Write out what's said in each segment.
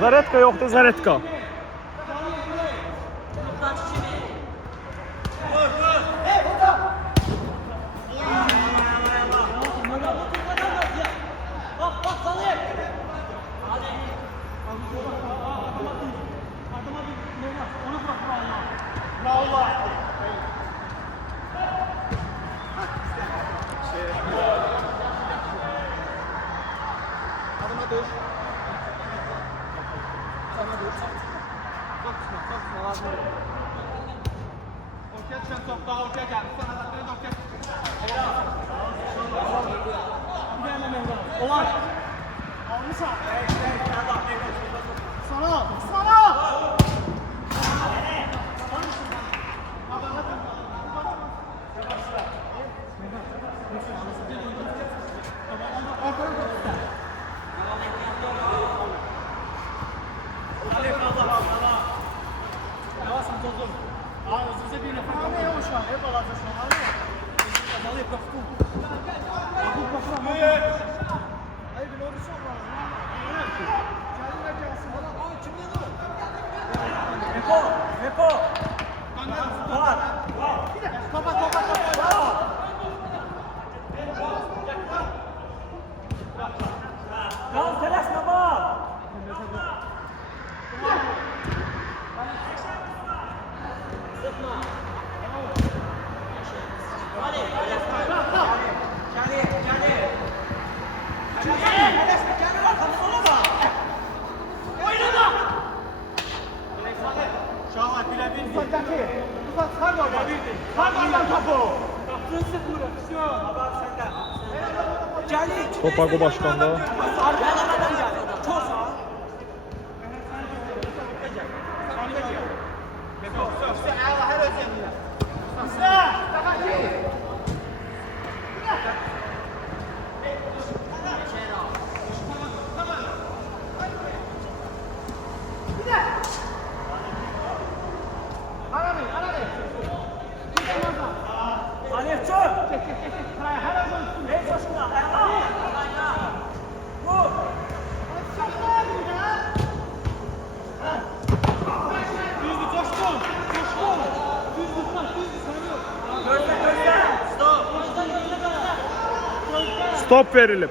Zaretka yoxdur, Zaretka. Topago başkanda. Stop verilip.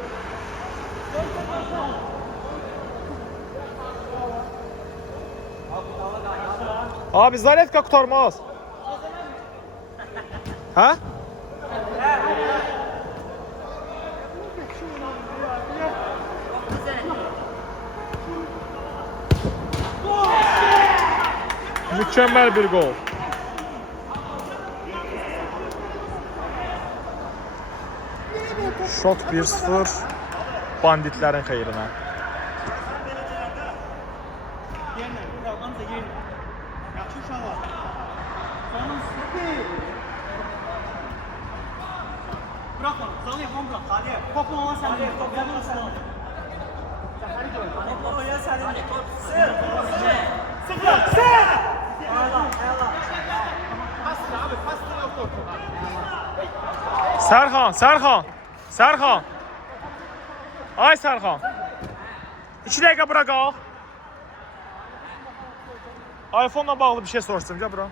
Abi Zaretka kurtarmaz. Ha? Mükemmel bir gol. Şot 1-0 banditlərin xeyrinə. Serhan. Ay Serhan. 2 dəqiqə bura qal. iPhone-la bağlı bir şey soruşacağım ya bura.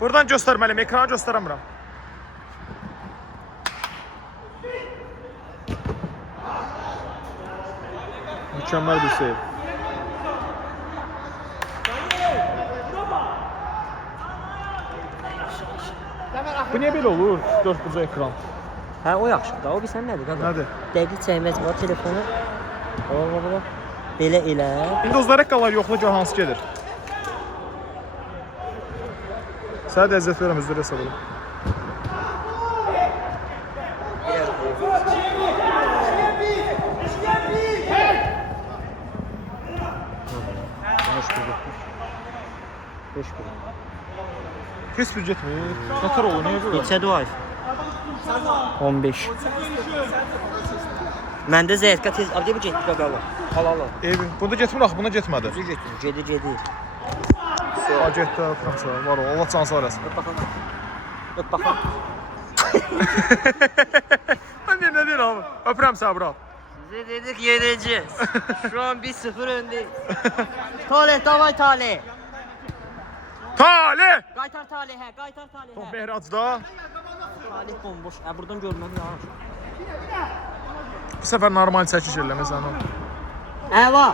Buradan göstərməliyim, ekranı göstərəmirəm. Mükemmel bir save. Bu niye böyle olur? 4 bucaq ekran. Ha o yaxşıdır. O bilsən nədir qadın? Nədir? Dəqiq çəkməz var telefonu. Baba. Belə elə. İndi o Zarekkalar yoxla gör hansı gedir. Sənə də əziyyət verəm, üzr hesab edin. Kes bir getmir. Qatar olur, niyə görə? Neçədir o iPhone? 15. Məndə zəyətka tez... Abi bu getdi qaqalı. Al. Bunda getmir axı, buna getmədi. Düzü getdi. Gedir. Ha getdi, Fransa. Var o, Allah cansı arasın. Öp baxın. Ne diyorsun abi? Öpürəm səni bro. Size dedik yeneceğiz. Şu an 1-0 öndeyiz. Tale, davay Tale. Tale! Qaytar Tale, hə, qaytar Tale, Top hə. Mehracda. Tale bomboş. Hə, buradan görünür ya. Bu səfər normal çəkiş eləməsən o. Əva.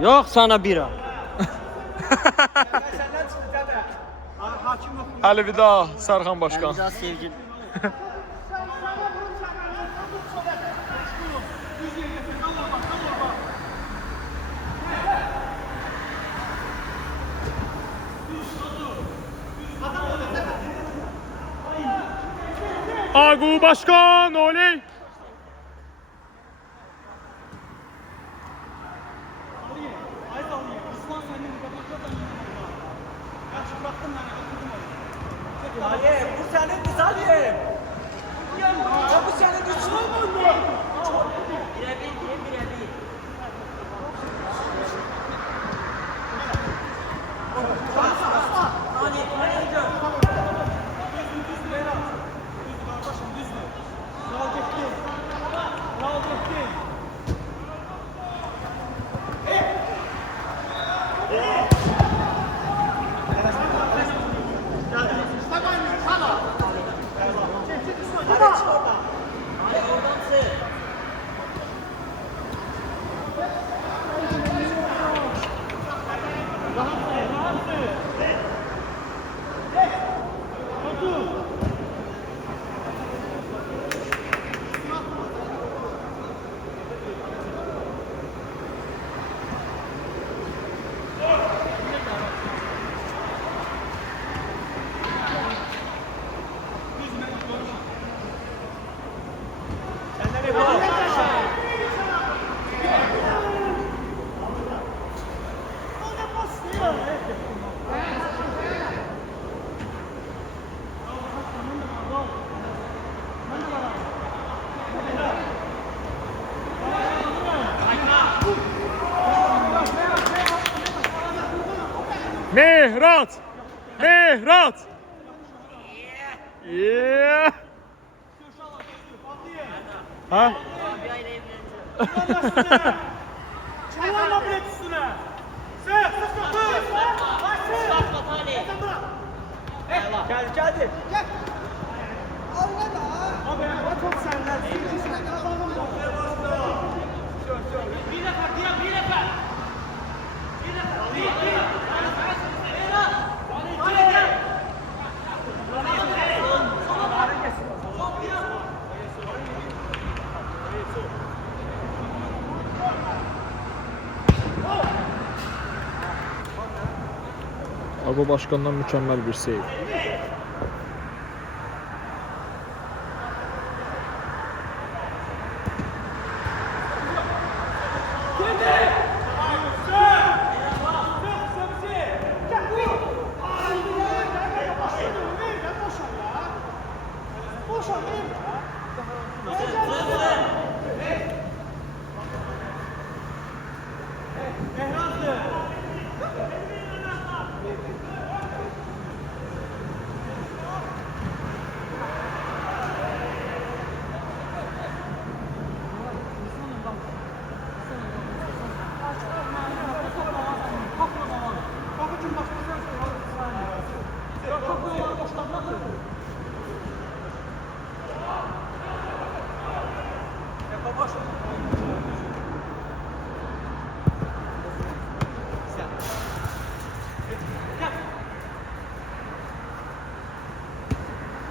Yox sana bira. Əlvida Sərxan başqan. Əmza sevgili. Agu başkan oley. Hayır, bu senin kız Ali. Ya bu senin düşmanın mı? Birebir. Mehrat! Mehrat! Yeah! Ha? Çalama bile üstüne. Gel. Abi bu çok senden. Bir defa. Agu başkandan mükemmel bir save.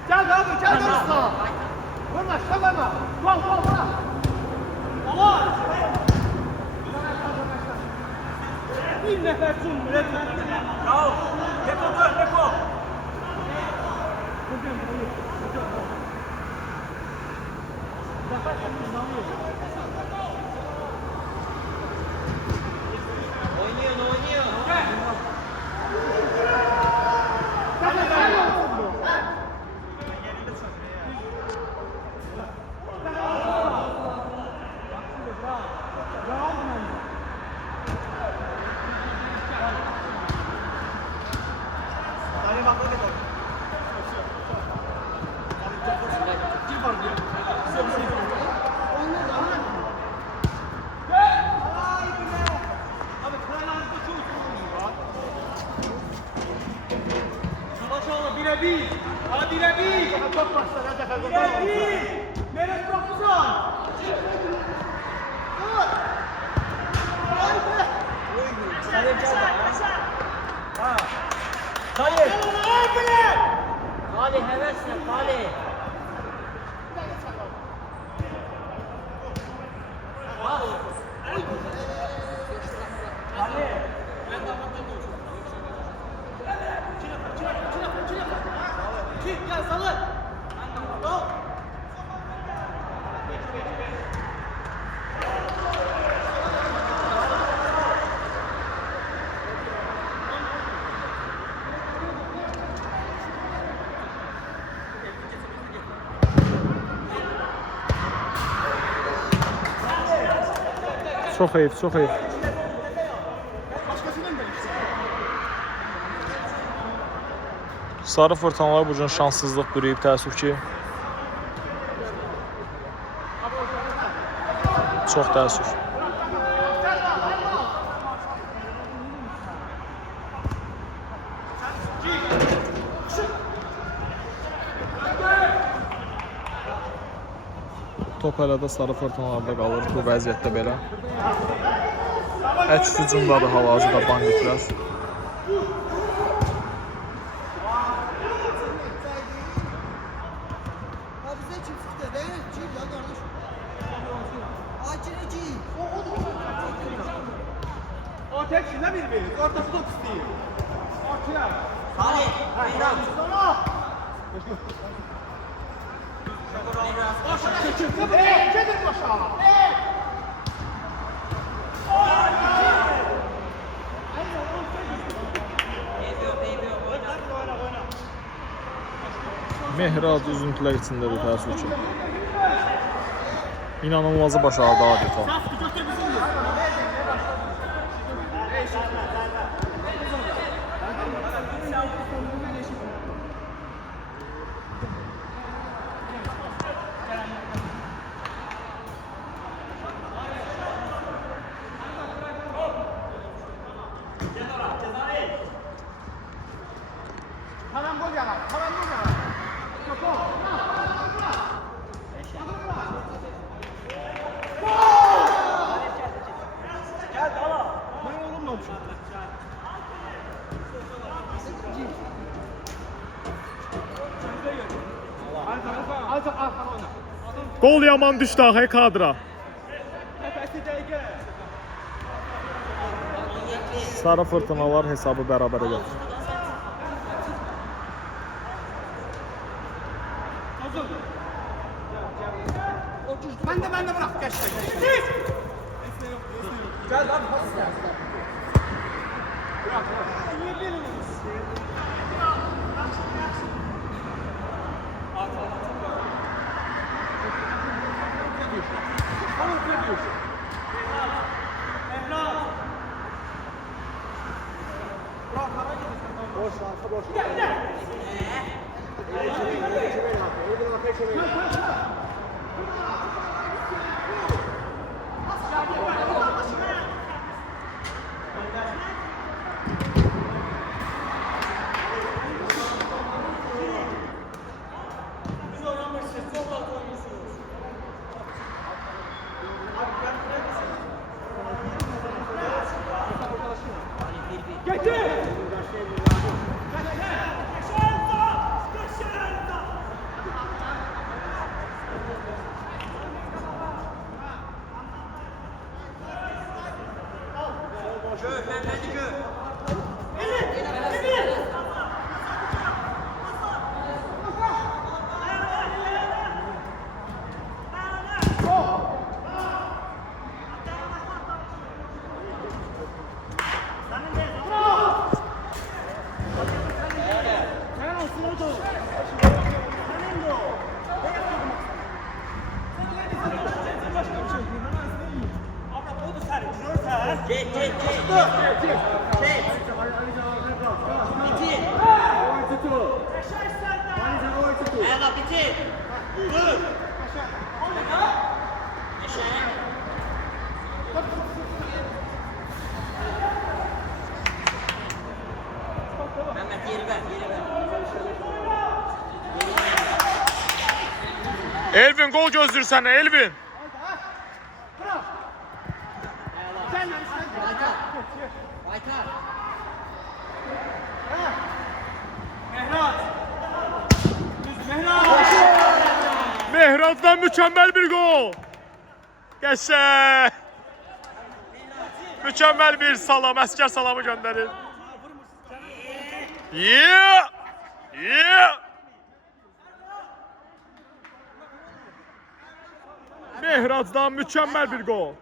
Gel abi gel usta. Vurma şalama. Gol. Allah. Bir nefer tüm üretmen. Bravo. Deko. Oynuyor. bir. Adile bir. Bire bir. Meres Profuzan. Salih geldi. Ha. Salih. Salih hevesle Salih. Gel Salih. Go. Çok heyif, çok heyif. Sarı fırtınalar bu gün şanssızlıq bürüyüb təəssüf ki. Çox təəssüf. Top hələ də sarı fırtınalarda qalır bu vəziyyətdə belə. Əks hücumdadır hal-hazırda banditlər. O tek şuna bir verir. Ortası top istiyor. Ortaya. Salih. Meydan. Çekil başa. Mehraz üzüntülər içindədir təəssüf ki. İnanılmazı başardı adeta. Karambol yanar. Karambol yanar. Gel dala. Ben olmamış. Gol yaman düşdü axı kadra. Sarı fırtınalar hesabı bərabərə gətirir. Ben de bırak geçti. Gel lan pas ver. Bırak. Boş arka boş. Mehmet yeri ver, yeri ver. Elvin gol gözlür sənə, Elvin. Baytar. Mehrad'dan mükemmel bir gol. Geçe. Mükemmel bir salam, əskər salamı göndərir. Yeah! Yeah! Mehrad'dan mükemmel bir gol.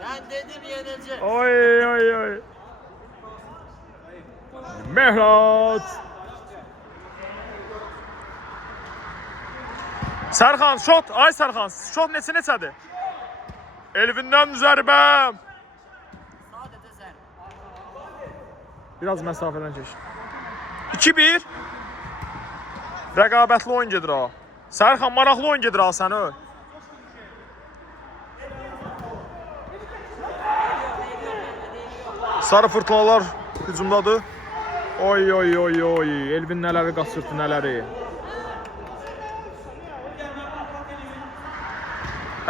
Ben dedim yeneceğim. Oy oy oy. Mehrad. Serkan şot. Ay Serkan. Şot neçədir? Elvindən zərbəm. Sadece sen. Biraz məsafədən keç. 2-1. Rəqabətli oyun gedir ha. Serkan maraqlı oyun gedir ha səni. Sarı fırtınalar hücumdadır. Oy oy oy oy. Elvin nələri qaçırtdı nələri.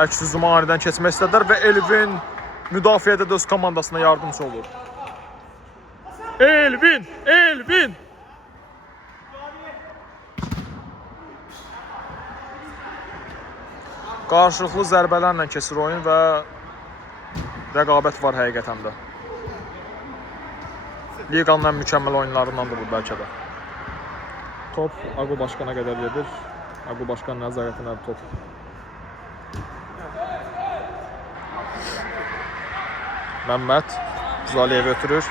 Əks hücuma anidən keçmək istədilər və Elvin müdafiədə də öz komandasına yardımcı olur. Elvin! Elvin! Qarşılıqlı zərbələrlə keçir oyun və rəqabət var həqiqətən də. Liqanın ən mükəmməl oyunlarındandır bu bəlkə də. Top Agu Başkan'a qədər gedir. Agu Başkan nəzarətində top. Məmməd Zaliyev ötürür.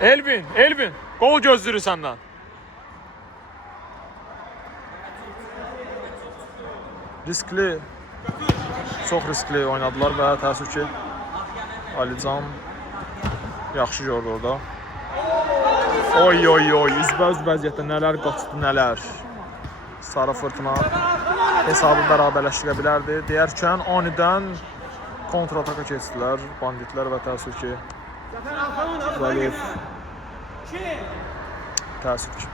Elvin, Elvin. Gol gözlürü səndən. Riskli, çox riskli oynadılar və təəssüf ki, Alican yaxşı gördü orada. Oy oy oy, üzbəüz vəziyyətdə nələr qaçdı, nələr. Sarı fırtına hesabı bərabərləşdirə bilərdi. Deyərkən anidən kontrataka keçdilər banditlər və təəssüf ki, Zaliyev təəssüf ki.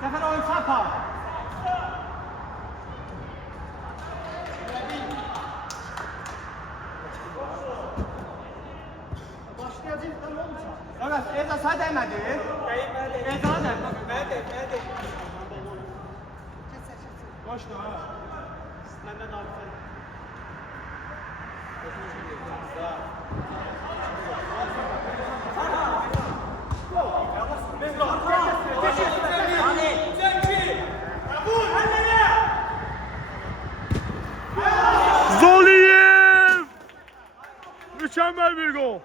Zafer oyun çarpar. Başlayacağız da olmuş. Evet, Eza sağ değmedi. Değmedi. Eza değmedi. Değmedi. Boş da ha. Senden abi sen. Zaliyev! Mükemmel bir gol.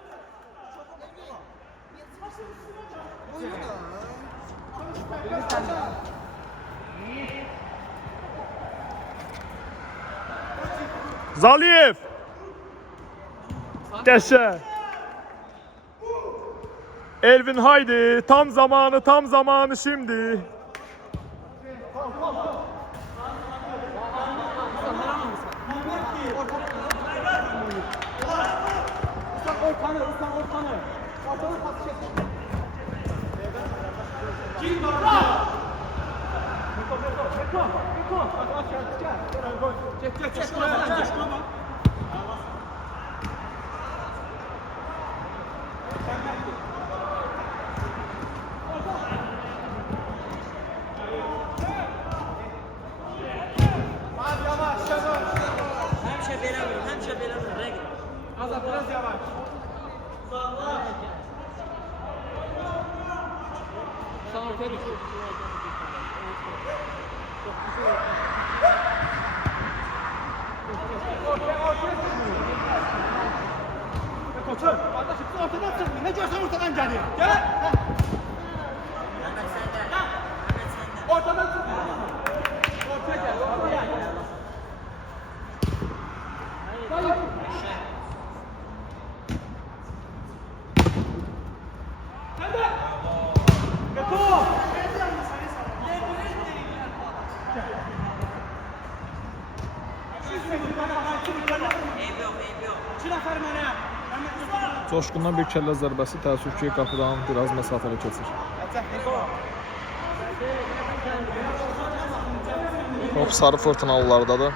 Zaliyev! Geçe. Elvin haydi. Tam zamanı şimdi. Ortanı. Ortanı pas çek. Kim var? Çek. Hemşe belamır. Regl. Azat biraz yavaş. Koçum, kardeşim sen ortadan çıkmıyor. Ne diyorsan ortadan geliyor. Gel. Ortadan çıkmıyor. Ortaya gel, ortaya gel. Coşqundan bir kəllə zərbəsi təəssüf ki, qapıdan biraz məsafəli keçir. Top sarı fırtınalılardadır.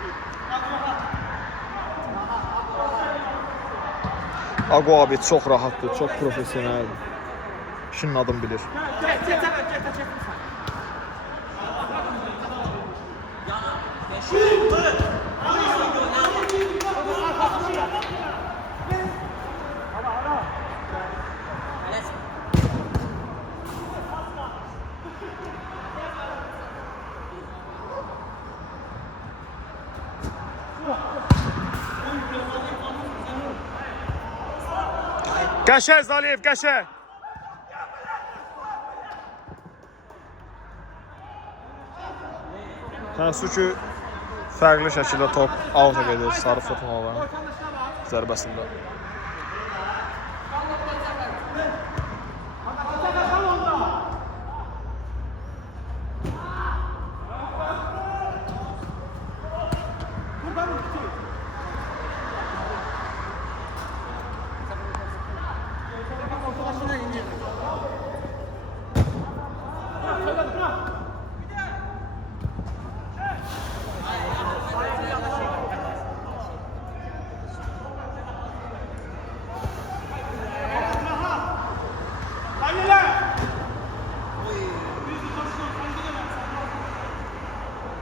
Aqo abi çox rahatdır, çox professionaldir. İşinin adını bilir. Qəşəng Zaliyev, qəşəng. Təəssüf ki, fərqli şəkildə top out'a gedir sarı fırtınaların zərbəsində.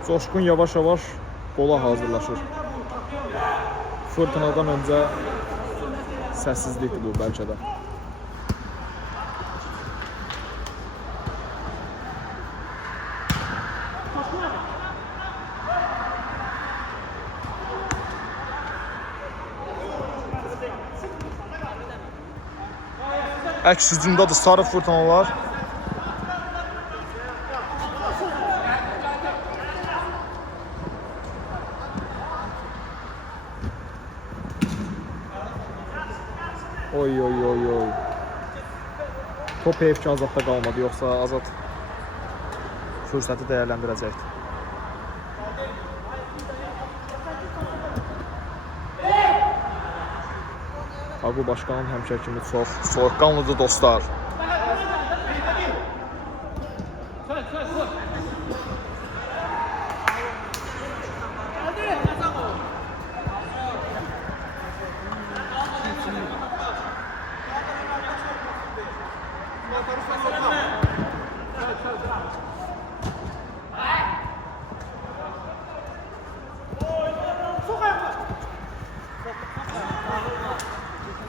Coşqun yavaş-yavaş qola hazırlaşır. Fırtınadan öncə səssizlikdir bu bəlkə də. Əks hücumdadır sarı fırtınalar. Oy oy oy oy. Top heyf ki Azadda qalmadı, yoxsa Azad fürsəti dəyərləndirəcəkdir. Aqo Başkanın həmşəkimi çox soyuqqanlıdır dostlar.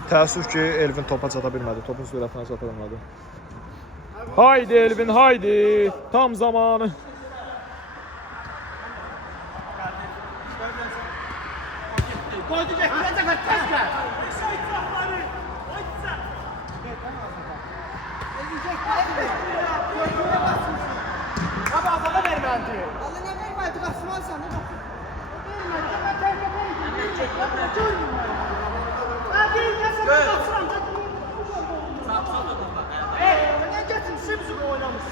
Təəssüf ki, Elvin topa çata bilmədi, topun sürətinə çata bilmədi. Haydi Elvin, haydi! Tam zamanı. Abi Azad'a vermədi. Allah ne vermedi? Kasmal sen ne bak. Ne getir? Şimdi oynamış.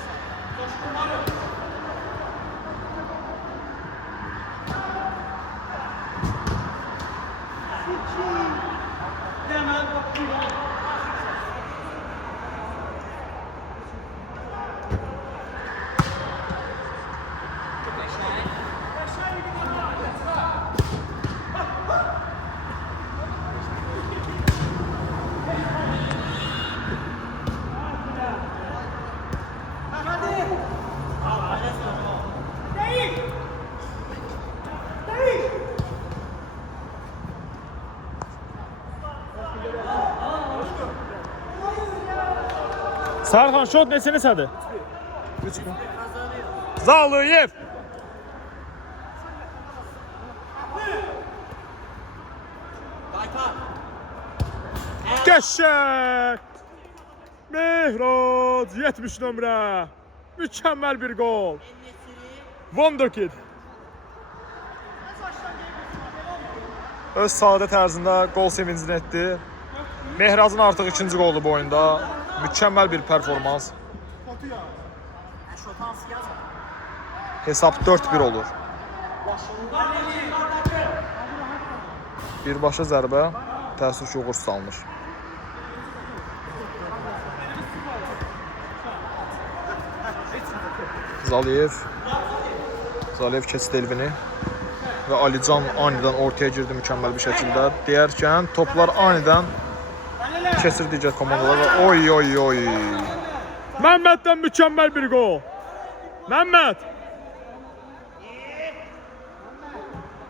Hemen bakıyor. Sarxan şot neçədir? 3. Zalıyev. Qəşəng. Mehraz 70 nömrə. Mükəmməl bir gol. Wonderkid. Öz sadə tərzində gol sevincini etdi. Mehrazın artıq ikinci qolu bu oyunda. Mükəmməl bir performans. Hesab 4-1 olur. Birbaşa zərbə təəssüf ki, uğursuz alınır. Zaliyev keçdi Elvini və Alican anidən ortaya girdi mükəmməl bir şəkildə. Deyərkən toplar anidən keçir digər komandalar. Oy. Məmməddən mükəmməl bir gol.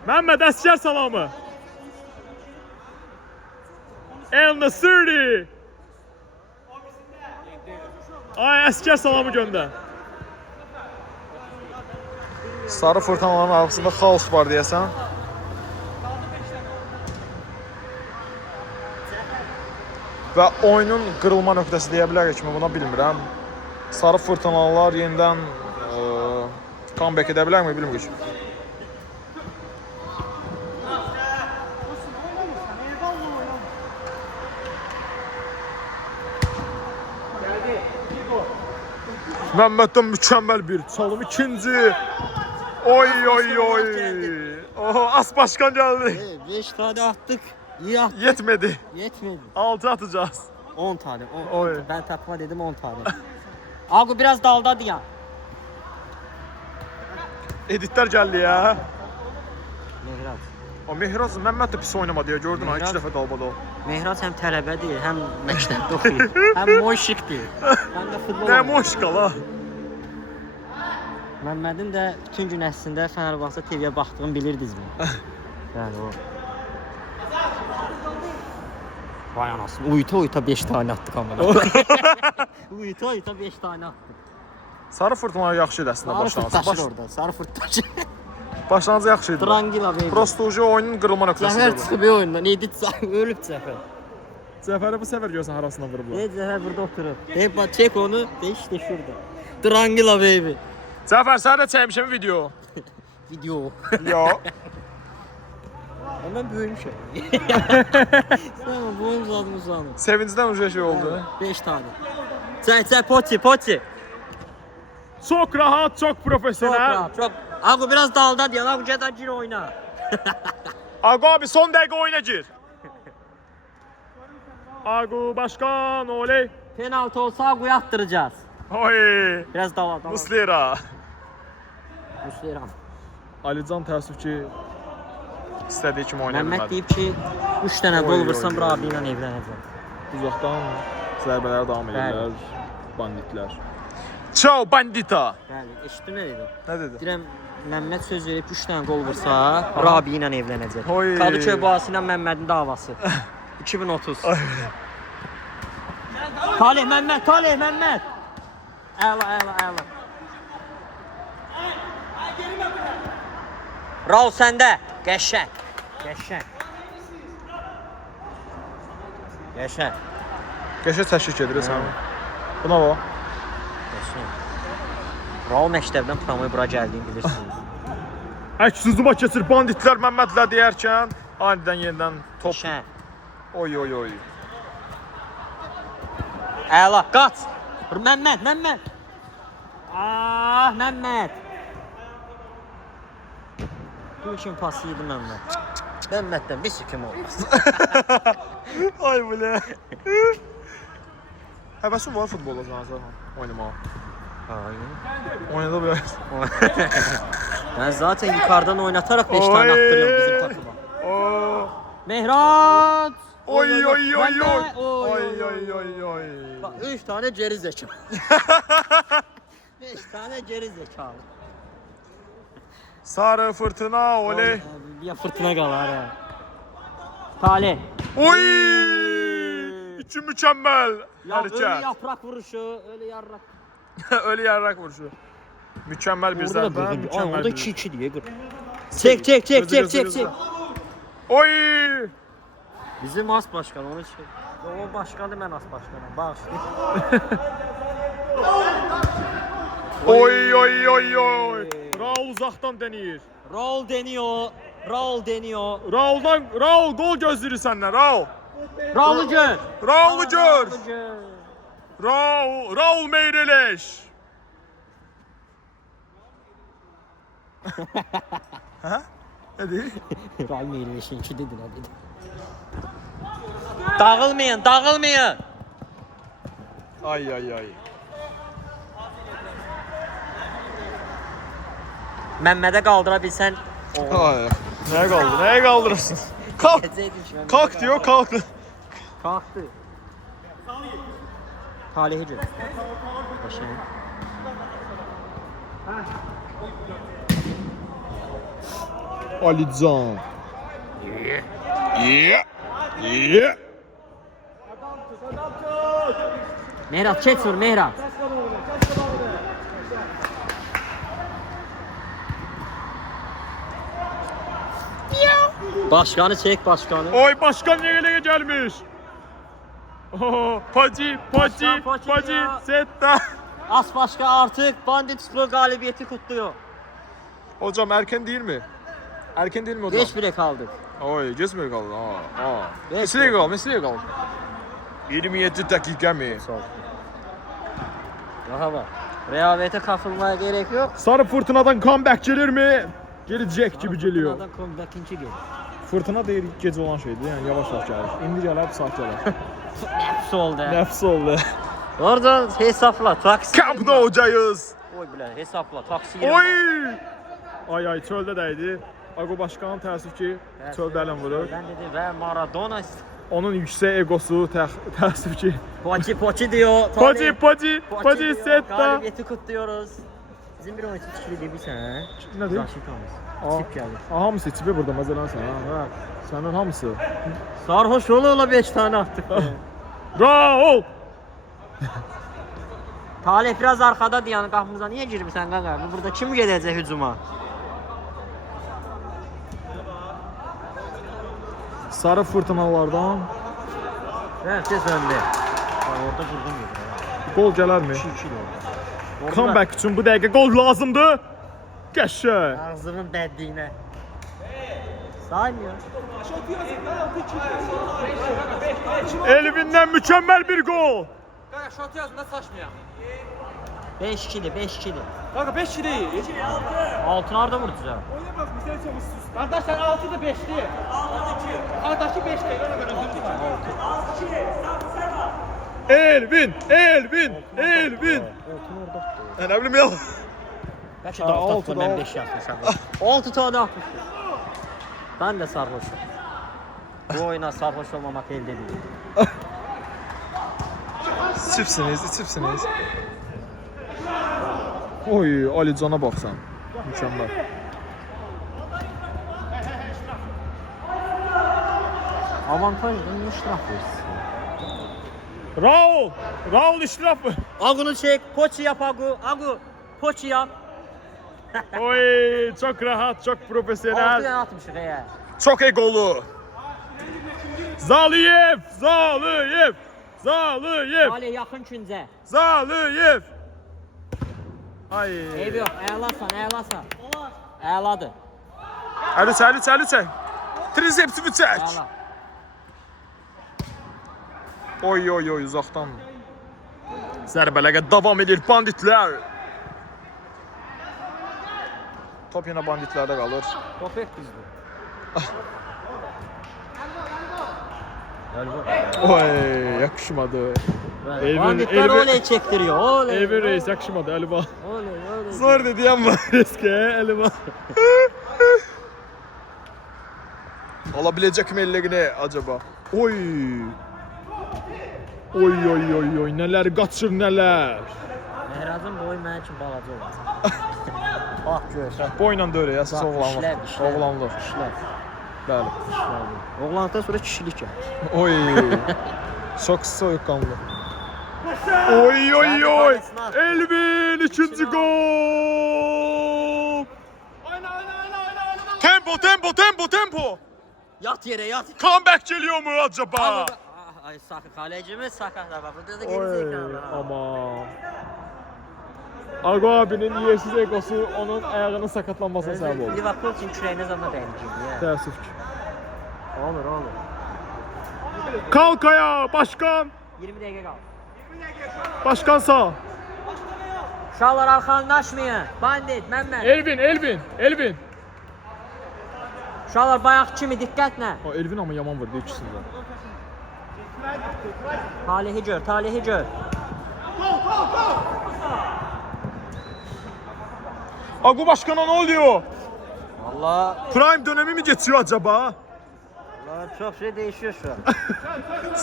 Məmməd əskər salamı. El Nasiri. Ay əskər salamı göndər. Sarı fırtınaların arasında xaos var deyəsən. Və oyunun qırılma nöqtəsi deyə bilərik kimi, buna bilmirəm. Sarı fırtınalar yenidən comeback edə bilərmi, bilmirik. Məmməddən mükəmməl bir çalım, ikinci. Oy. Oho, as başkan gəldi. 5 tane attık. İyi attık. Yetmedi. 6 atacağız. 10 tane. Oy. Ben tapma dedim 10 tane. Abi biraz daldadı ya. Editler geldi ya. Mehraz. O Mehraz Məmməd də pis oynamadı ya, gördün ha, 2 dəfə dalbada o. Mehraz hem tələbədir, hem məktəbdə oxuyur. Hem moşikdir. Hem de futbol Nə oynuyor. moşqa la. Məmmədin də bütün gün əslində Fenerbahçe TV-yə baxdığını bilirdinizmi? Yəni o. Vay anasını. Uyuta 5 tane attık amına. Uyuta 5 tane attık. Sarı fırtınalar yaxşı idi əslində başlanğıc. Orada. Sarı fırt taşır. Başlanğıc yaxşı idi. Drangila baby. Prosto oyunun qırılma Zəfər nöqtəsidir. çıxıb oyundan. Edit ölüb Zəfər. Zəfəri bu səfər görsən harasından vurublar. Zəfər burada oturub. Deyib çek onu. Deyişdi şurada. Drangila baby. Zəfər sən də çəkmişəm video. Video. Yo. Hemen böyümüşəm. Sen boyun uzanmış. Sevincdən uca şey oldu. 5 tane. Çək poti. Çok rahat, çok profesyonel. Çok. Abi biraz dalda diyor. Abi gel gir oyna. Agu abi son dəqiqə oyuna gir. Agu başkan oley. Penaltı olsa Agu'yu attıracağız. Oy. Biraz dala. Muslera. Muslera. Alican təəssüf ki istədiyi kimi oynaya Məhəmməd bilmədi. deyib ki 3 dənə Oy, gol oy, vursam oy. Rabi ilə evlənəcəm. Uzaqdan zərbələr davam Bəli. edirlər banditlər. Ciao bandita. Bəli, eşitdin nə dedim? Nə dedi? Deyirəm Məmməd söz verib 3 dənə gol vursa Rabi ilə evlənəcək. Oy. Kadıköy Boğazı ilə Məmmədin davası. 2030. Talih Məmməd. Əla. Raul səndə. Qəşəng. Qəşə təşvik edir sən. Buna bax. Raul məktəbdən promoya bura gəldiyini bilirsiniz. Əks hücuma keçir banditlər Məmmədlə deyərkən anidən yenidən top. Qəşəng. Oy. Əla, qaç. Məmməd. Məmməd. Bu üçün pası yedi Məmməd. Məmməddən bir sikim olmaz. Ay bilə. Həvəsin var futbola zaten oynamağa. Oynadı biraz. Ben zaten yukarıdan oynatarak 5 tane attırıyorum bizim takıma. Mehraz! Oy. Bak 3 tane geri zekalı. 5 tane geri zekalı. Sarı fırtına oley. Bir fırtına qalar ha. Talih. Oy! İki mükemmel Ya öyle hərəkət. yaprak vuruşu, öyle yarrak. Öyle yarrak vuruşu. Mükemmel bir Orada da zərbə, burada, mükemmel orada bir. 2-2 diye. Çek. Oy! Bizim as başkan onu çek. O başkanı ben as başkanım. Bak. Oy oy oy oy. Raul uzaqdan denir. Raul deniyor. Raul gol gözləyir səndən, Raul. Raul'u gör. Raul'u gör. Raul'u gör. Raul Meyreleş. Ha? Ne dedi? Raul Meyleş'in iki dedin abi. Dağılmayın. Ay. Məhmədə qaldıra bilsən. Ay. Nəyə qaldırırsın? Kalk diyor, kalk. Kalktı. Talihi gör. Başına. Alican. Yeah. Mehrat çek vur Mehrat. Başkanı çek başkanı. Oy başkan nereye gelmiş? Oh, Pacı, Başkan Pacı ya. Setta. As başka artık Bandit Pro galibiyeti kutluyor. Hocam erken değil mi? Erken değil mi hocam? 5-1'e kaldık. Oy, geçmiyor kaldı. Beş Mesleğe kaldı. 27 dakika mı? Daha var. Rehavete kapılmaya gerek yok. Sarı fırtınadan comeback gelir mi? Gelecek gibi geliyor. Fırtınadan comeback'inci gelir. Fırtına değil gece olan şeydi yani yavaş gelir. İndi gələr saat gələr. Nefs oldu. Nefs oldu. Oradan hesapla taksi. Kampda olacağız. Oy bile hesapla taksi. Oy! Ay çöldə dəydi. Ago başkanın təəssüf ki çöldə ələn vurur. Ben dedim ve Maradona. Onun yüksek egosu təəssüf ki. Poçi diyor. Pacı Setta. Galibiyeti kutluyoruz. Bizim bir 12 kişili değil sen ha? Ne diyor? Raşit Hamız. Tip geldi. Hamısı tipi burada mesela sen ha. Sənin hamısı. Sarhoş ola 5 tane attık. Raul! Talih biraz arkada diyanı qapımıza niye girmirsən qaqa? Burada kim gedəcək hücuma? Sarı fırtınalardan Hə, tez öndü. Orada vurdum gedir. gol gələrmi? 2-2 oldu. Comeback üçün bu dəqiqə gol lazımdır. Qəşəng. Ağzımın dəddiyinə. Saymıyor. Elvindən mükemmel bir gol. Kanka şort yazında saçmayak. 5-2'li, 5-2'li. Kanka 5 kişi değil. Altın orada vurdu canım. Oyuna bak bir sen sus. Kardeş sen 6'da 5'li. 6'daki 5 değil ona göre özür dilerim. Elvin. Altın orada. Nə bilim ya. Bəlkə Ha, də altı 6 da mən altı. 5 yapmışam. 6 tane atmışım. Ben de sarhoşum. Bu oyuna sarhoş olmamak elde değil. İçipsiniz. Oy, Alican'a baksan. Mükemmel. Avantaj niye iştiraf versin? Raul iştirafı. Agunu çek, poçi yap Agu, poçi yap. Oy, çok rahat, çok 6 profesyonel. tane atmışıq ya. Çok egolu. Zaliyev. Ali yakın küncə. Zaliyev. Ay. Eybi yox, əlasan. Əladır. Əli çək. Trizepsini çək. Əla. Oy, uzaqdan. Zərbələrə davam edir banditlər. Top yenə banditlərdə qalır. Köpek bizdir. Oy, yakışmadı. Banditler oley çektiriyor, oley. Evin reis yakışmadı Əliba. Oley. Zor dedi ama riske Əliba. Alabilecek mi ellerini acaba? Oy, neler kaçır neler. Mehrazın boyu mənim üçün balaca olur. Bax gör. Boyla da öyle ya, sen İşlər. oğlanlıq. İşlər. Bəli. Oğlanlıqdan sonra kişilik gəlir. Oy. Çok soyuqqanlı. Oy oy oy. Elvin ikinci gol. Tempo tempo tempo tempo. Yat yere yat. Comeback geliyor mu acaba? Ay sakın kalecimiz sakat bak. Burada da Oy gerizekalı. aman. Ago abinin yersiz egosu onun ayağının sakatlanmasına sebep oldu. Liverpool için kürəyinə zaman dəyəcək. Təəssüf ki. Olur olur. Kalk ayağa başkan. 20 dəqiqə qaldı. Başkan sağ. Uşaqlar arxanlaşmayın. Bandit, Məmməd. Elvin. Uşaqlar bayaq kimi diqqətlə. O Elvin ama yaman vurdu ikisinden. Talihi gör. Ago başkana ne oluyor? Allah Prime dönemi mi geçiyor acaba? çok şey değişiyor şu an.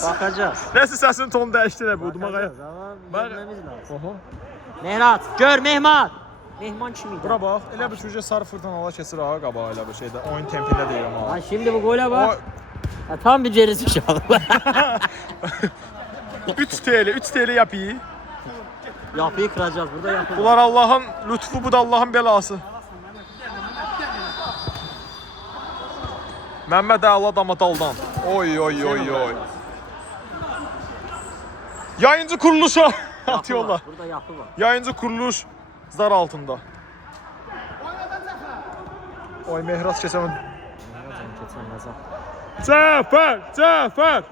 Bakacağız. Neyse sesini ton değiştir bu uduma kaya. Ama bilmemiz lazım. Oha. Mehrat, gör Mehman. Mehman kimiydi? Bura bax, elə bir sürücə sarı fırtınalar keçir ha qabağa elə bir şeydə. Oyun tempində deyirəm ha. Ha şimdi bu gole bak. Ya, tam bir gerizekalı. 3 TL yapıyı. Yapıyı kıracağız burada yapı. Bunlar Allah'ın lütfu, bu da Allah'ın belası. Məhəmməd Əla dama daldan. Oy. Yayıncı kuruluşa atıyorlar. Burada yapı var. Yayıncı kuruluş zar altında. Oy Mehrat keçən. Cafer.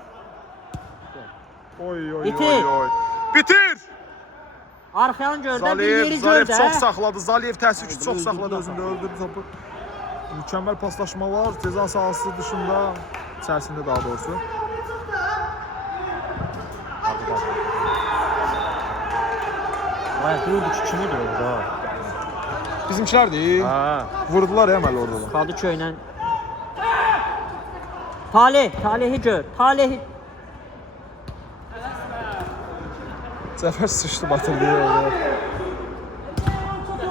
Oy. Bitir. Bitir. Arkadan gör de bir yeri gör Zaliyev de. çox saxladı. Zaliyev təəssüf ki, çox saxladı özündə, öldürdü topu. Mükəmməl paslaşmalar ceza sahası dışında, içərisində daha doğrusu. Vay bu kimidir orada? Bizimkilərdir. Ha. Vurdular ya əməl orada. Kadıköy'lə. Talihi gör. Cəfər sıçdı, batırdı orada.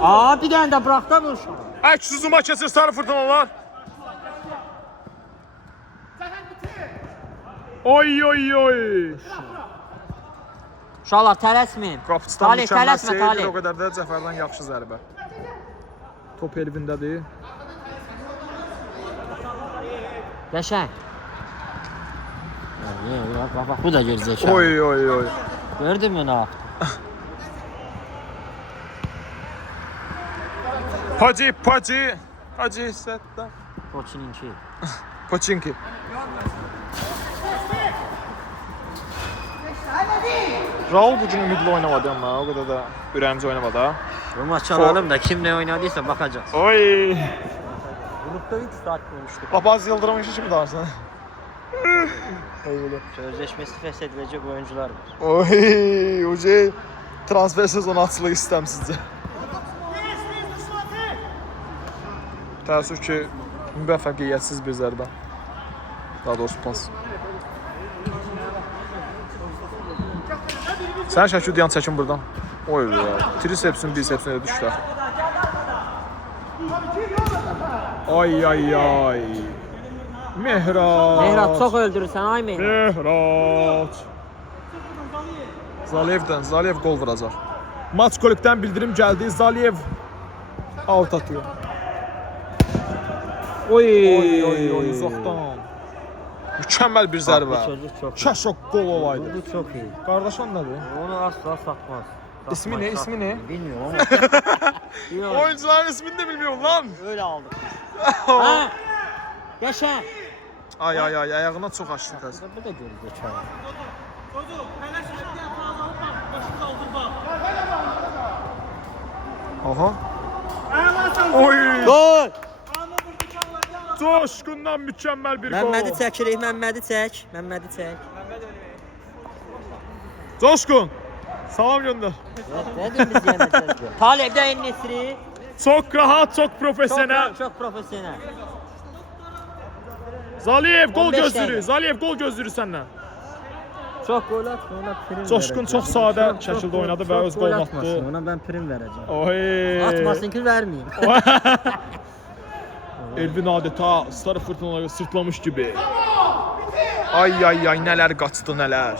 Aa bir dənə də bırax da bu uşağı. Əks uzuma keçir sarı fırtınalar. Oy. Uşaqlar tələsməyin. Qapıçıdan Talih mükəmməl tələsmə seyirdir, Talih. o qədər də Cəfərdən yaxşı zərbə. Top Elvindədir. Qəşəng. Bak bu da gerizekalı. Oy. Gördün mü ne yaptı? Hacı Səttə. Koçininki. Poçinki. Raul bugün ümidli oynamadı ama o kadar da ürəmci oynamadı ha. Bu maç alalım da kim ne oynadıysa bakacağız. Oy. Grupta 3 saat konuştuk. Papaz Yıldırım işi mi dersin? Sözleşmesi feshedilecek oyuncular var. Oy, hoca transfer sezonu açılır istemsizce. Təəssüf ki, müvəffəqiyyətsiz bir zərbə. Daha doğrusu pas. Sən Şəkil yan çəkin buradan. Oy ya. Trisepsin, bisepsin elə düşdü. Ay. Mehrat çok öldürürsen ay Mehrat. Zaliyev gol vuracaq. Maç kolekdən bildirim gəldi. Zaliyev out atıyor. Oy, uzaqdan. Mükəmməl bir zərbə. Bu çocuk çok iyi. Kaş o gol olaydı. Bu çok iyi. Qardaşın nədir? Onu asla satmaz. İsmi ne? İsmi ne? Bilmiyorum ama. Bilmiyorum. Oyuncuların ismini de bilmiyorum lan. Öyle aldık. Ha. Yaşa. Ay ayağına çox açdın təzə. Bu da gerizekalı. Aha. Oy! Gol. Coşkundan mükəmməl bir gol. Məmmədi çəkirik, Məmmədi çək. Coşkun. Salam gönder. Nedir biz yeneceğiz? Talib'de En-Nesyri. Çok rahat, çok profesyonel. Çok profesyonel. Zaliyev gol 15 gözlürü. dəqiqə. Zaliyev gol gözlürü senden. Çok gol atma, ona prim Coşkun vereceğim. çok sade şəkildə oynadı və öz golunu atmasın, atdı. ona ben prim vereceğim. Oy. Atmasın ki vermeyeyim. Elvin adeta sarı fırtınaları sırtlamış gibi. Ay nələr qaçdı nələr.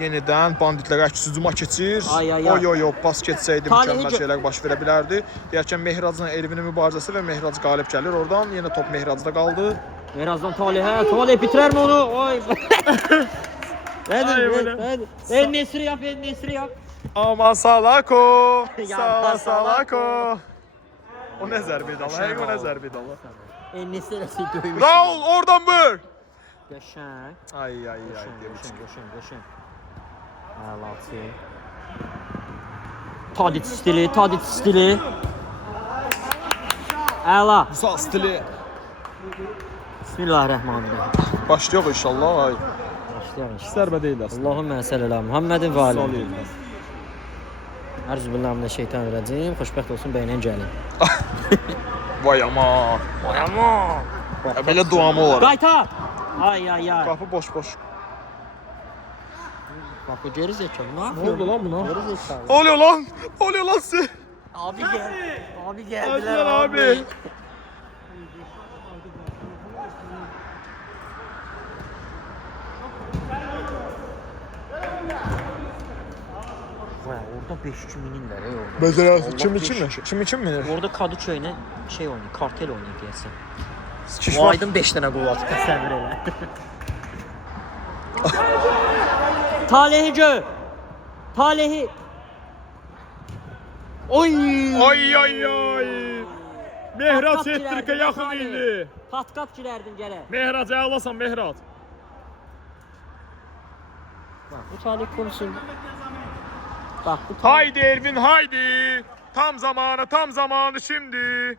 Yenidən banditlər əks hücuma keçir. Ay, ay, ay. Oy, pas keçsəydi Talih mükəmməl şeylər baş verə bilərdi. Deyərkən Mehracla Elvinin mübarizəsi və Mehrac qalib gəlir oradan. Yenə top Mehracda qaldı. Birazdan Talih'e. Talih bitirer mi onu? Oy. Ay, böyle. Hadi. El Nesri yap, el Nesri yap. Aman Salako. Ya, Sala Salako. Salako. O nə zərbə idi Allah? Həqiqətən o nə zərbə idi Allah? El Nesri dövmüş. Raul oradan vur. Geçen. Ay ay ay. Geçen. Alatı. Tadic stili. Əla. Musa stili. Bismillahirrahmanirrahim. Başlayaq inşallah. Ay. Başlayalım. Zərbə deyil əslində. Allahümme salli ala Muhammedin ve ali. Salih. Erzubillahimineşşeytanirracim. Xoşbəxt olsun, bəyənən gəlin. Vay aman. Ay aman. Belə duamı olar. Qaytar. Ay ay ay. Qapı boş. Bak bu geri zekalı ne Nə yapıyor? oldu lan buna? Geri zekalı. Oluyor lan siz. Abi gel. Abi geldiler Geldiler abi. Vay, orada 5 minirler orada. Mesela Allah kim beş- için mi? Kim için mi? Orada Kadıköy'ne şey oynuyor, kartel oynuyor diyesin. Sikiş O var. aydın 5 tane gol attı. Təsəvvür elə. Talehi gör. Talehi. Oy. Ay. Mehrac Patkat ettirikə girərdin, yaxın Talih. idi. Patkat girərdin gələ. Mehrac əlasan Mehrac. Bak bu Talih konuşsun. Bak bu Talih. Haydi Elvin haydi. Tam zamanı şimdi.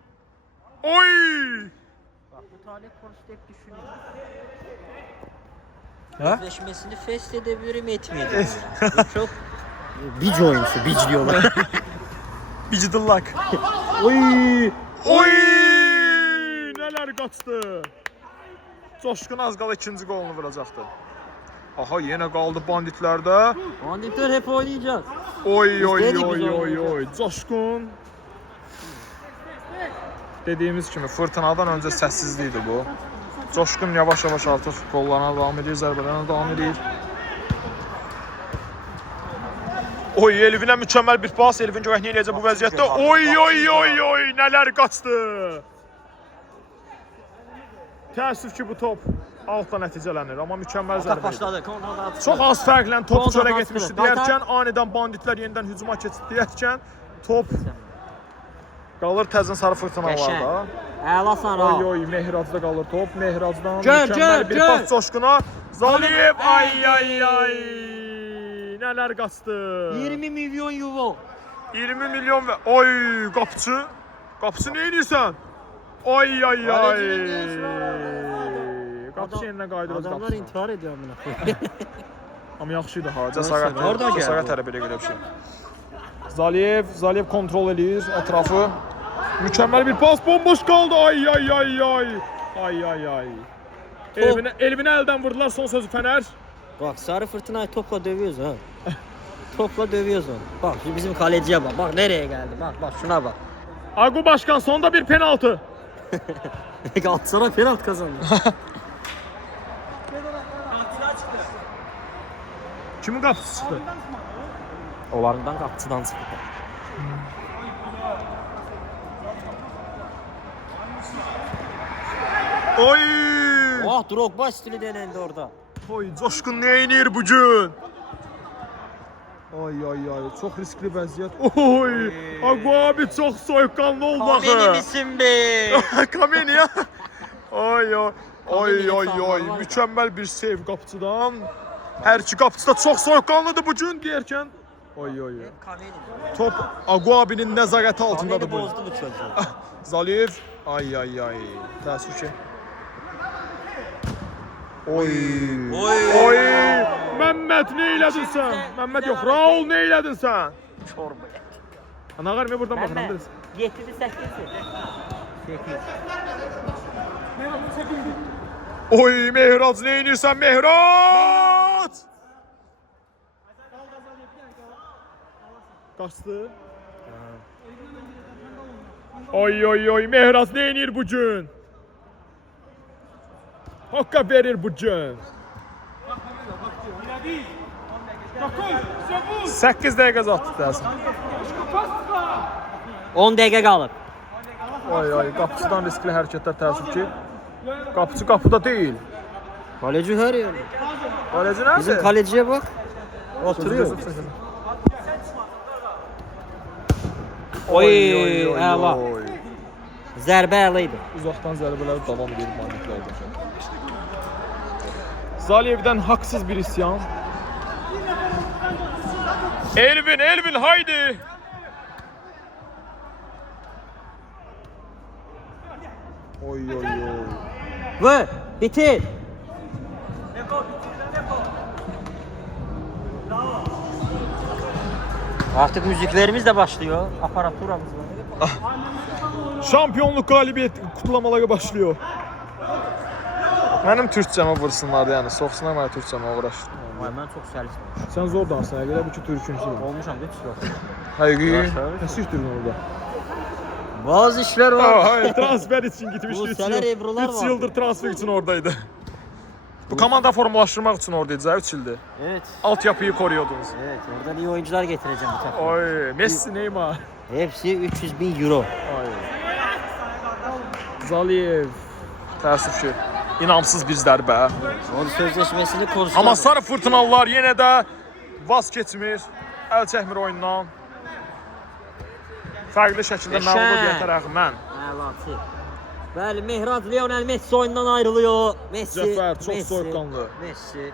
Oy. Bak bu Talih konuştu hep düşünüyor. Ha? Sözleşmesini feshedebilirim etmeyebilirim. Bu çok bic oyuncusu, bic diyorlar. Bicdillak. Oy. Nələr qaçdı. Coşqun az qala ikinci qolunu vuracaqdı. Aha yenə qaldı banditlərdə. Banditler hep oynayacağız. Oy. Coşqun. Dediyimiz kimi fırtınadan öncə səssizlik idi bu. Coşqun yavaş-yavaş artıq qollarına davam edir, zərbələrə davam edir. Oy, Elvinə mükəmməl bir pas. Elvin görək nə eləyəcək bu vəziyyətdə. Oy, nələr qaçdı. Təəssüf ki bu top altdan nəticələnir, amma mükəmməl zərbə idi. Başladı. Kontradan Çox az fərqlə topu Kontra çölə pas getmişdi verir. deyərkən, anidən banditlər yenidən hücuma keçdi deyərkən, top qalır təzən sarı fırtınalarda. Əlasan ha. Oy, Mehracda qalır top. Mehracdan Gör, mükəmməl bir gör. pas Coşquna. Zaliyev, ay. Nələr qaçdı. 20 milyon euro. 20 milyon və oy, qapıçı. Qapıçı nə edirsən? Ay. Qapıçı yenidən qayıdır öz Adamlar qapısına. intihar ediyor amına. Amma yaxşı idi ha. Orada gəldi. Cəsarət tələb edir belə bir şey. Zaliyev kontrol edir ətrafı. Mükəmməl bir pas, bomboş qaldı. Ay. Elvinə əldən vurdular, son sözü Fənər. Bak sarı fırtınayı topla dövüyoruz ha. Topla dövüyoruz onu. Bak şu bizim kaleciye bak. Bak nereye geldi. Bak şuna bak. Agu Başkan sonda bir penaltı. Galatasaray penaltı kazandı. Kimin qapısı çıxdı? Onlardan kapıcıdan çıktı. Oy! Oh Drogba stili denendi orada. Oy, Coşqun nə edir bu gün? Ay, çox riskli vəziyyət. Oy! Agu abi çox soyuqqanlı oldu axı. Kameni misin be? Kameni ya. Ay. Kameni Mükəmməl bir save qapıcıdan. Hər iki qapıcı da çox soyuqqanlıdır bu gün deyərkən. Oy. Kameni. Top Agu abinin nəzarəti altındadır Kameni bu. bozdu bu çocuğu. Zaliyev. Ay. Təəssüf ki. Oy. Məmməd nə elədin sən? Məmməd yox, Raul nə elədin sən? Çorba. Ana qarmaya buradan baxın. Mehmet. 7'si 8'si. Oy, Mehrac nə edirsən Mehrac? Qaçdı. Oy, Mehrac nə edir bu gün? Haqqa verir bu gün. 8 dəqiqə zatdı dersin. 10 dəqiqə qalıb. Ay ay, qapıcıdan riskli hərəkətlər təəssüf ki. Qapıcı qapıda deyil. Kaleci her yerde. Kaleci nerede? Bizim kaleciye bak. Oturuyor. Oy, eyvah. Zərbə əliydi. Uzaqdan zərbələr davam edir maliklərdə. Zaliyev'dən haqsız bir isyan. Elvin haydi. Oy oy oy. Ve bitir. Artık müziklerimiz de başlıyor. Aparaturamız var. Şampiyonluq qalibiyyət kutlamaları başlıyor. Mənim türkçəmə vursunlar yəni, soxsunlar mənə türkçəmə uğraşdı. Ben çok servis Sən zor danışsan, elə bu ki türkünsün. olmuşam 3 yok. Həqiqi. Nə sürdün orada? Bazı işler var. Hayır, transfer için gitmişdi. Bu sene Ebrular 3 vardı. yıldır transfer için oradaydı. Bu komanda formalaştırmak için oradaydı, 3 ildir. Evet. Altyapıyı koruyordunuz. Evet, oradan iyi oyuncular getireceğim bu takıma. Oy, Messi, Neymar. Hepsi 300.000 euro. Ay. Zaliyev. Təəssüf ki, inamsız bir zərbə. Onun sözleşmesini konuştuk. Amma sarı fırtınalılar yenə də vaz keçmir, əl çəkmir oyundan. Fərqli şəkildə Eşən. məğlubiyyətə rəğmən. Əlatı. Bəli, Mehraz Lionel Messi oyundan ayrılıyor. Messi, Cəfər çox Messi, soyuqqanlı. Messi.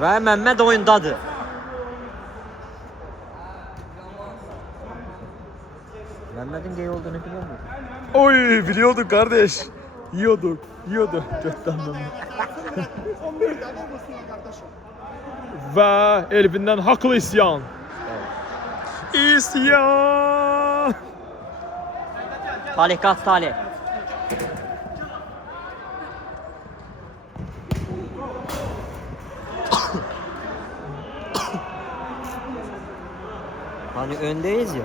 Və Məmməd oyundadır. Məmmədin gay olduğunu biliyor musun? Oy, biliyorduk kardeş. Yiyorduk. Götten dönme. 11 tane vursunlar kardeşim. Ve Elvin'den haklı isyan. İsyan. Talih kalk Talih. Hani öndeyiz ya.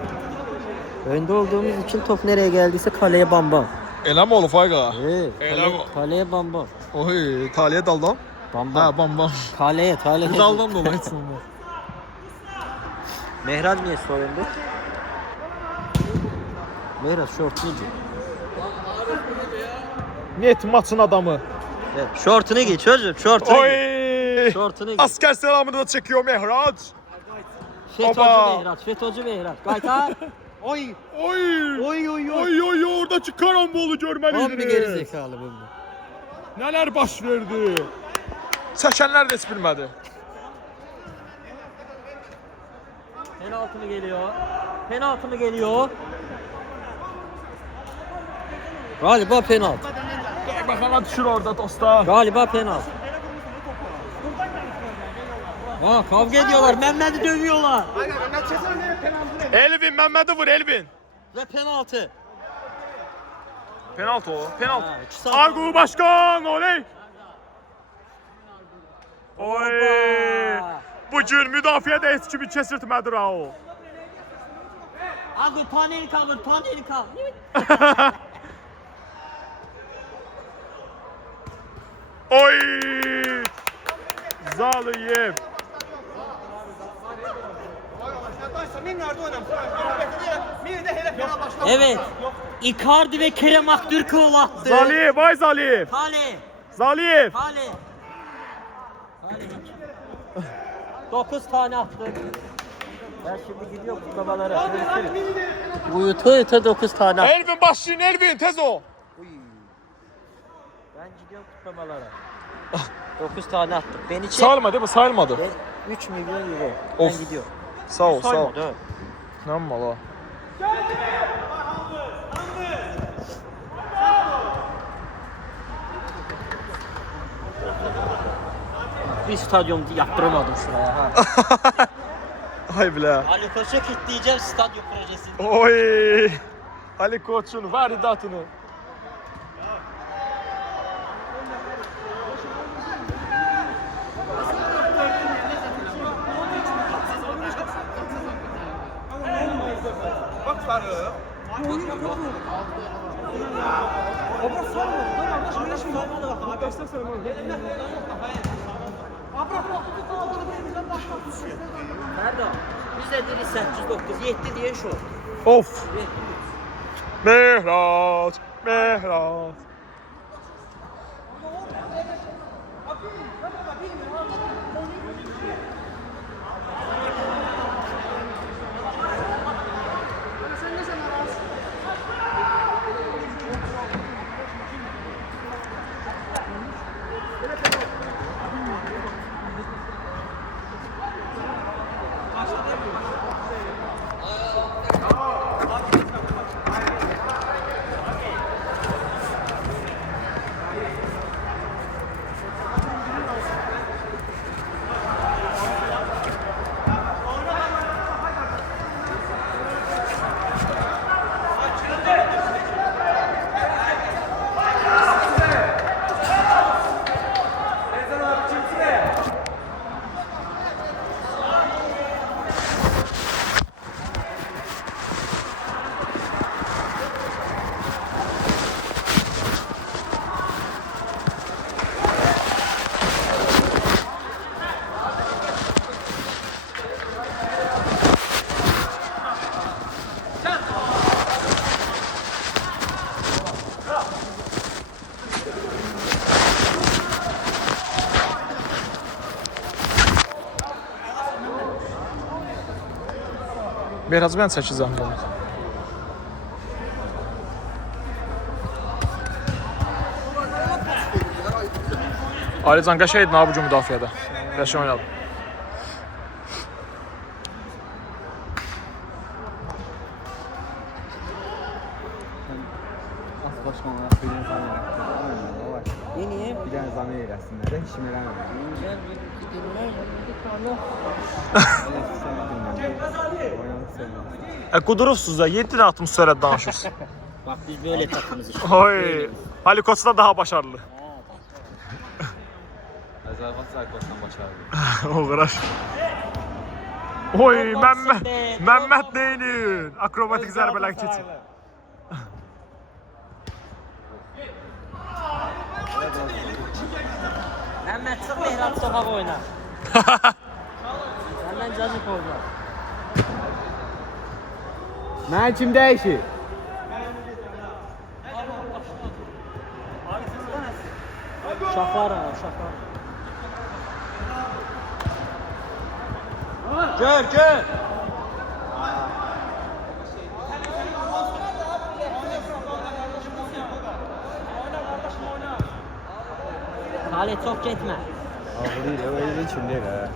Önde olduğumuz için top nereye geldiyse kaleye bam bam. Elə mi olub Ayqa? Kale, kaleye bam bam. Oy, taliyə daldan. Bam bam. Ha, bam bam. Kaleye. Bu daldan da olur heç olmaz. Mehraz niye soyundu? Mehraz şortlucu. Net maçın adamı. Evet, şortunu giy çocuğum, şortunu giy. Oy. Şortunu giy. Asker selamını da çekiyor Mehraç. FETÖ'cü Oba. Mehraz, FETÖ'cü Mehraz. Gayta. Oy. Oy, oradaki karambolu görmeliydiniz. Tam bir geri zekalı bu. Neler baş verdi? Çəkənlər də heç bilmədi. Penaltı mı geliyor? Penaltı mı geliyor? Galiba penaltı. Baxana düşür orada dostlar. Galiba penaltı. Ha, kavga ediyorlar. Mehmet'i dövüyorlar. Aynen, ben çeserim nereye penaltı ne? Elvin, Məmmədi vur Elvin. Ve penaltı. Penaltı o, penaltı. Ha, 2 saat. Argu Başkan, oley. Oy. Hoppa. Bu gün müdafiədə heç kimi kesirtmədi ha o. Abi paneli kaldır, paneli kaldır. Oy. Zaliyev. Arkadaşlar min nerede oynamış? Min de hele penaltı başladı. Evet. Icardi ve Kerem Aktürkoğlu attı. Zaliyev, vay Zaliyev. Kale. Zaliyev. Kale. 9 tane attı. Ben şimdi gidiyorum kutlamalara. Uyuta 9 tane attı. Elvin başlayın Elvin, tez o. Ben gidiyorum kutlamalara. 9 tane attık. Ben için Sayılmadı değil mi? Sayılmadı. 3 milyon euro. Of. Ben gidiyorum. Sağ ol, sağ ol. Saymadı, evet. Ne mal o? Bir stadyum yaptıramadım şuraya. Ha. Ay bile. Ali Koç'a kilitleyeceğim stadyum projesini. Oy. Ali Koç'un varidatını. Bak sarı. Ferdo, biz de dedik 809, 7 diye şu. Of. Mehrat. Mehrat. Biraz mən 8 zəmdə. Alican qəşəng idin abi bu müdafiədə. Qəşəng oynadı. Az başkan olarak bir tane zam eləsinlər. Niye? Bir tane zam eləsinlər. Heç kim eləmir. Gel bir dinler, bir tane. Qudurubsuz da 7 atmış sürət danışırsınız. Bak biz böyle takımız işte. Oy. Ali Koç da daha başarılı. Azərbaycan Zaykovdan başarılı. O qıraş. Oy Məmməd Neynir. Akrobatik zərbələr keçir. Mehmet çık Mehran sokak oyna. Senden cazip olacak. Mən kim dəyişir? Şafar ha şafar. Gör. Halit çok gitme. Ağlayır, öyle kim deyil hə.